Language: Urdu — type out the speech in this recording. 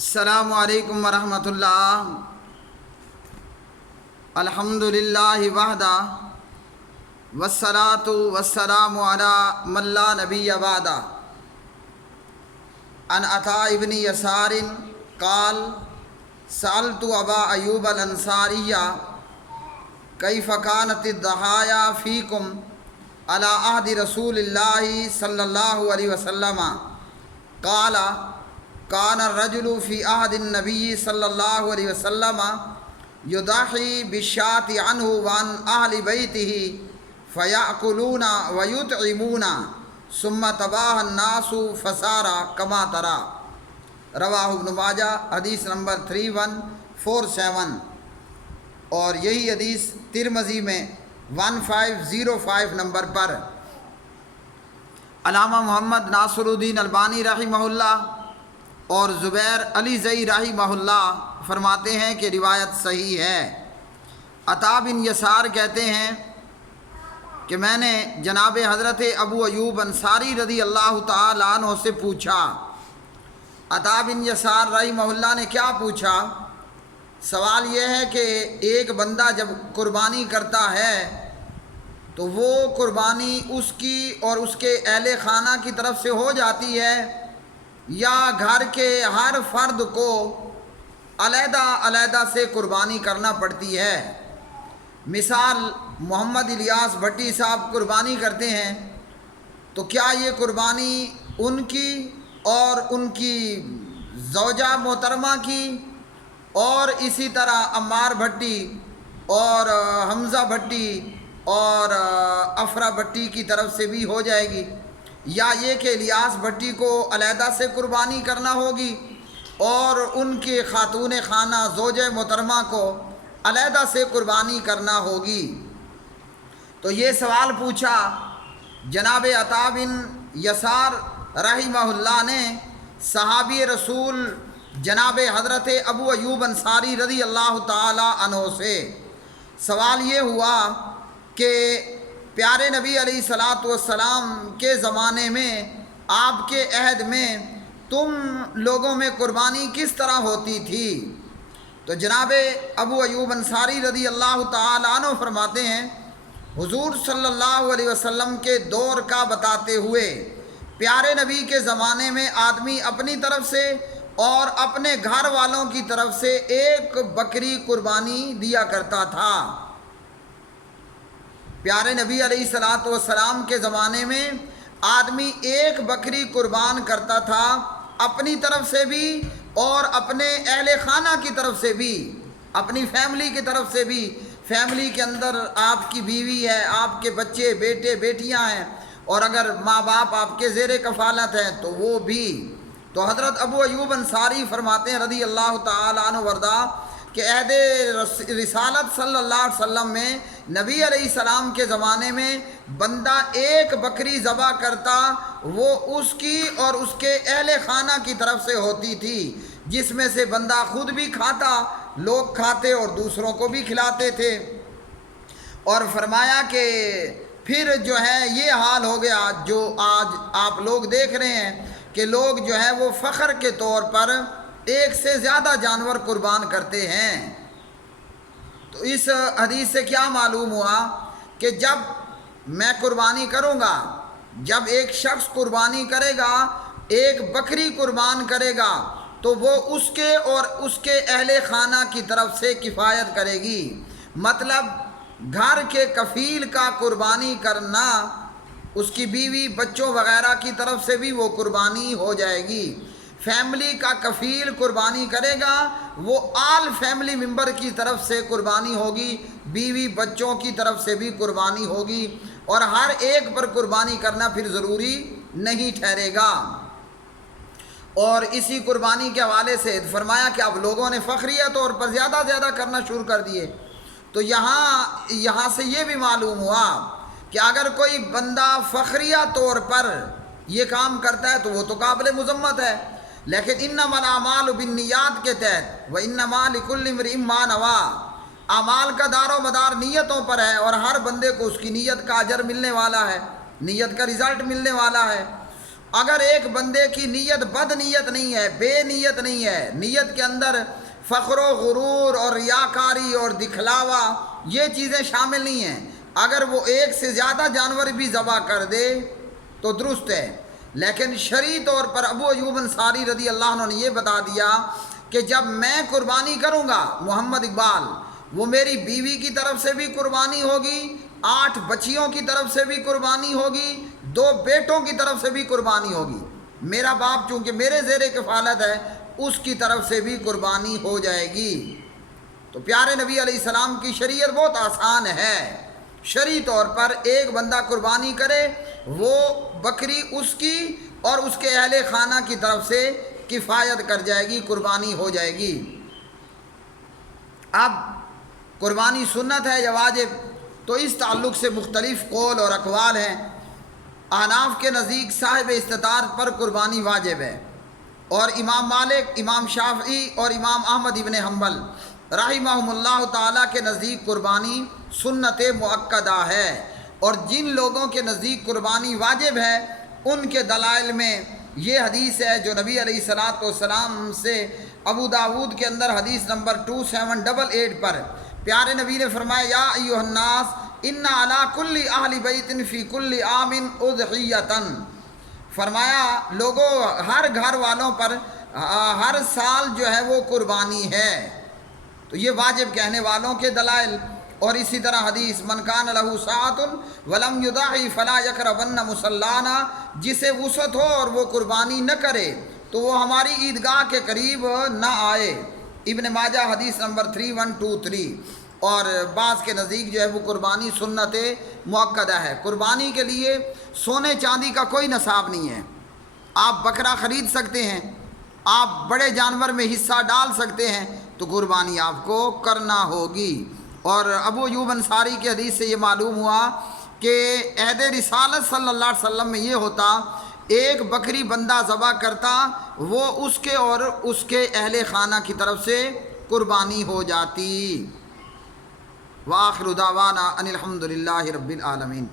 السلام علیکم ورحمۃ اللہ۔ الحمد للہ وحدہ والصلاۃ والسلام علی من لا نبی بعدہ۔ عن عطاء بن یسار قال سألت ابا ایوب الانصاری کیف کانت الضحایا فیکم علی عہد رسول اللہ صلی اللہ علیہ وسلم قال کان الرجل فی عہد النبی صلی اللہ علیہ وسلم یضحی بالشاة عنہ وعن اہل بیتہ فیأکلون ویطعمون ثم تباہ الناس فصار کما ترى۔ رواہ ابن ماجہ، حدیث نمبر 3147، اور یہی حدیث ترمذی میں 1505 نمبر پر۔ علامہ محمد ناصر الدین البانی رحمہ اللہ اور زبیر علی زئی رحمہ اللہ فرماتے ہیں کہ روایت صحیح ہے۔ عطاء بن یسار کہتے ہیں کہ میں نے جناب حضرت ابو ایوب انصاری رضی اللہ تعالی عنہ سے پوچھا۔ عطاء بن یسار رحمہ اللہ نے کیا پوچھا؟ سوال یہ ہے کہ ایک بندہ جب قربانی کرتا ہے تو وہ قربانی اس کی اور اس کے اہل خانہ کی طرف سے ہو جاتی ہے یا گھر کے ہر فرد کو علیحدہ علیحدہ سے قربانی کرنا پڑتی ہے؟ مثال محمد الیاس بھٹی صاحب قربانی کرتے ہیں تو کیا یہ قربانی ان کی اور ان کی زوجہ محترمہ کی اور اسی طرح عمار بھٹی اور حمزہ بھٹی اور افرا بھٹی کی طرف سے بھی ہو جائے گی، یا یہ کہ الیاس بھٹی کو علیحدہ سے قربانی کرنا ہوگی اور ان کے خاتون خانہ زوجہ محترمہ کو علیحدہ سے قربانی کرنا ہوگی؟ تو یہ سوال پوچھا جناب عطاء بن یسار رحمہ اللہ نے صحابی رسول جناب حضرت ابو ایوب انصاری رضی اللہ تعالی عنہ سے۔ سوال یہ ہوا کہ پیارے نبی علیہ الصلاۃ والسلام کے زمانے میں، آپ کے عہد میں تم لوگوں میں قربانی کس طرح ہوتی تھی؟ تو جناب ابو ایوب انصاری رضی اللہ تعالی عنہ فرماتے ہیں حضور صلی اللہ علیہ وسلم کے دور کا بتاتے ہوئے، پیارے نبی کے زمانے میں آدمی اپنی طرف سے اور اپنے گھر والوں کی طرف سے ایک بکری قربانی دیا کرتا تھا۔ پیارے نبی علیہ الصلاۃ والسلام کے زمانے میں آدمی ایک بکری قربان کرتا تھا، اپنی طرف سے بھی اور اپنے اہل خانہ کی طرف سے بھی، اپنی فیملی کی طرف سے بھی۔ فیملی کے اندر آپ کی بیوی ہے، آپ کے بچے بیٹے بیٹیاں ہیں، اور اگر ماں باپ آپ کے زیر کفالت ہیں تو وہ بھی۔ تو حضرت ابو ایوب انصاری فرماتے ہیں رضی اللہ تعالی عنہ وارضا کہ عہد رسالت صلی اللہ علیہ وسلم میں نبی علیہ السلام کے زمانے میں بندہ ایک بکری ذبح کرتا، وہ اس کی اور اس کے اہل خانہ کی طرف سے ہوتی تھی، جس میں سے بندہ خود بھی کھاتا، لوگ کھاتے اور دوسروں کو بھی کھلاتے تھے۔ اور فرمایا کہ پھر جو ہے یہ حال ہو گیا جو آج آپ لوگ دیکھ رہے ہیں کہ لوگ جو ہے وہ فخر کے طور پر ایک سے زیادہ جانور قربان کرتے ہیں۔ تو اس حدیث سے کیا معلوم ہوا کہ جب میں قربانی کروں گا، جب ایک شخص قربانی کرے گا، ایک بکری قربان کرے گا، تو وہ اس کے اور اس کے اہل خانہ کی طرف سے کفایت کرے گی۔ مطلب گھر کے کفیل کا قربانی کرنا، اس کی بیوی بچوں وغیرہ کی طرف سے بھی وہ قربانی ہو جائے گی۔ فیملی کا کفیل قربانی کرے گا، وہ آل فیملی ممبر کی طرف سے قربانی ہوگی، بیوی بچوں کی طرف سے بھی قربانی ہوگی، اور ہر ایک پر قربانی کرنا پھر ضروری نہیں ٹھہرے گا۔ اور اسی قربانی کے حوالے سے فرمایا کہ اب لوگوں نے فخریہ طور پر زیادہ زیادہ کرنا شروع کر دیے۔ تو یہاں سے یہ بھی معلوم ہوا کہ اگر کوئی بندہ فخریہ طور پر یہ کام کرتا ہے تو وہ تو قابل مذمت ہے، لیکن انما الاعمال بالنیات کے تحت وانما لکل امرئ ما نوی، اعمال کا دار و مدار نیتوں پر ہے، اور ہر بندے کو اس کی نیت کا اجر ملنے والا ہے، نیت کا رزلٹ ملنے والا ہے۔ اگر ایک بندے کی نیت بد نیت نہیں ہے، بے نیت نہیں ہے، نیت کے اندر فخر و غرور اور ریاکاری اور دکھلاوا یہ چیزیں شامل نہیں ہیں، اگر وہ ایک سے زیادہ جانور بھی ذبح کر دے تو درست ہے۔ لیکن شرعی طور پر ابو ایوب انصاری رضی اللہ عنہ نے یہ بتا دیا کہ جب میں قربانی کروں گا محمد اقبال، وہ میری بیوی کی طرف سے بھی قربانی ہوگی، 8 بچیوں کی طرف سے بھی قربانی ہوگی، 2 بیٹوں کی طرف سے بھی قربانی ہوگی، میرا باپ چونکہ میرے زیر کفالت ہے اس کی طرف سے بھی قربانی ہو جائے گی۔ تو پیارے نبی علیہ السلام کی شریعت بہت آسان ہے، شرعی طور پر ایک بندہ قربانی کرے، وہ بکری اس کی اور اس کے اہل خانہ کی طرف سے کفایت کر جائے گی، قربانی ہو جائے گی۔ اب قربانی سنت ہے یا واجب، تو اس تعلق سے مختلف قول اور اقوال ہیں۔ احناف کے نزدیک صاحب استطاعت پر قربانی واجب ہے، اور امام مالک، امام شافعی اور امام احمد ابن حنبل رحمہم اللہ تعالیٰ کے نزدیک قربانی سنت مؤکدہ ہے، اور جن لوگوں کے نزدیک قربانی واجب ہے ان کے دلائل میں یہ حدیث ہے جو نبی علیہ الصلوۃ والسلام سے ابو داود کے اندر حدیث نمبر 2788 پر پیارے نبی نے فرمایا یا ایھا الناس ان علی کل اہل بیت فی کل عام اضحیۃ، فرمایا لوگوں ہر گھر والوں پر ہر سال جو ہے وہ قربانی ہے، تو یہ واجب کہنے والوں کے دلائل۔ اور اسی طرح حدیث من کان لہ سعۃ ولم یضحی فلا یقربن مصلانا، جسے وسعت ہو اور وہ قربانی نہ کرے تو وہ ہماری عیدگاہ کے قریب نہ آئے، ابن ماجہ حدیث نمبر 3123۔ اور بعض کے نزدیک جو ہے وہ قربانی سنت مؤکدہ ہے۔ قربانی کے لیے سونے چاندی کا کوئی نصاب نہیں ہے، آپ بکرا خرید سکتے ہیں، آپ بڑے جانور میں حصہ ڈال سکتے ہیں، تو قربانی آپ کو کرنا ہوگی۔ اور ابو ایوب انصاری کی حدیث سے یہ معلوم ہوا کہ عہد رسالت صلی اللہ علیہ وسلم میں یہ ہوتا، ایک بکری بندہ ذبح کرتا، وہ اس کے اور اس کے اہل خانہ کی طرف سے قربانی ہو جاتی۔ وآخر دعوانا ان الحمد للہ رب العالمین۔